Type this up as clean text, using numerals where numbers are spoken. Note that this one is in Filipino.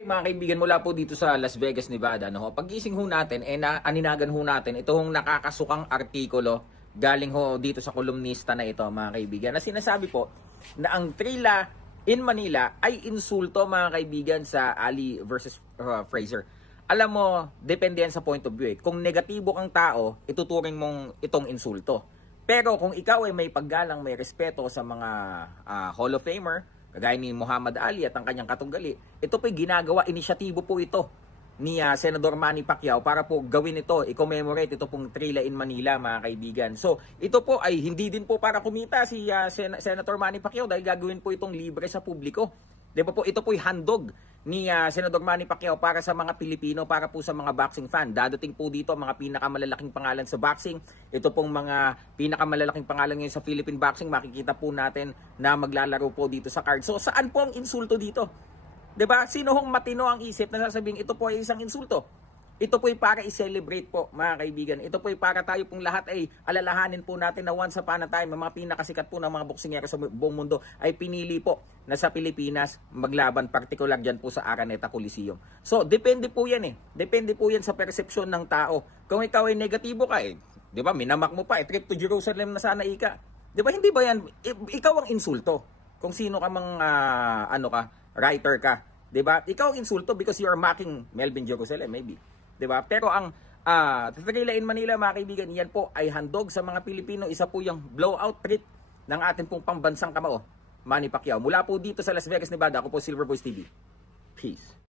Mga kaibigan, mula po dito sa Las Vegas, Nevada, no? Pagising ho natin, aninagan ho natin ito hong nakakasukang artikulo galing ho dito sa kolumnista na ito, mga kaibigan, na sinasabi po na ang Trilla in Manila ay insulto, mga kaibigan, sa Ali versus Fraser. Alam mo, depende yan sa point of view. Kung negatibo kang tao, ituturing mong itong insulto. Pero kung ikaw ay may paggalang, may respeto sa mga Hall of Famer, kagaya ni Muhammad Ali at ang kanyang katunggali, ito po'y ginagawa, inisyatibo po ito ni Senador Manny Pacquiao para po gawin ito, i-commemorate ito pong Trilla in Manila, mga kaibigan. So, ito po ay hindi din po para kumita si Senator Manny Pacquiao dahil gagawin po itong libre sa publiko. Di ba po, ito po'y handog ni Senador Manny Pacquiao para sa mga Pilipino, para po sa mga boxing fan. Dadating po dito mga pinakamalalaking pangalan sa boxing. Ito pong mga pinakamalalaking pangalan ngayon sa Philippine boxing. Makikita po natin na maglalaro po dito sa card. So saan po ang insulto dito? 'Di ba? Sino hong matino ang isip na sasabing ito po ay isang insulto? Ito po ay para i-celebrate po, mga kaibigan. Ito po ay para tayo pong lahat ay alalahanin po natin na once upon a time, mga pinakasikat po ng mga boksingero sa buong mundo ay pinili po na sa Pilipinas maglaban, particular dyan po sa Araneta Coliseum. So, depende po yan Depende po yan sa persepsyon ng tao. Kung ikaw ay negatibo ka di ba, minamak mo pa, trip to Jerusalem na sana ika. Di ba, hindi ba yan, ikaw ang insulto. Kung sino ka mang, writer ka. Di ba? Ikaw ang insulto because you are mocking Melvin Jerusalem, maybe. Diba? Pero ang Trilla in Manila, mga kaibigan, yan po ay handog sa mga Pilipino. Isa po yung blowout treat ng ating pong pambansang kamao, Manny Pacquiao. Mula po dito sa Las Vegas, Nevada, ako po Silver Voice TV. Peace.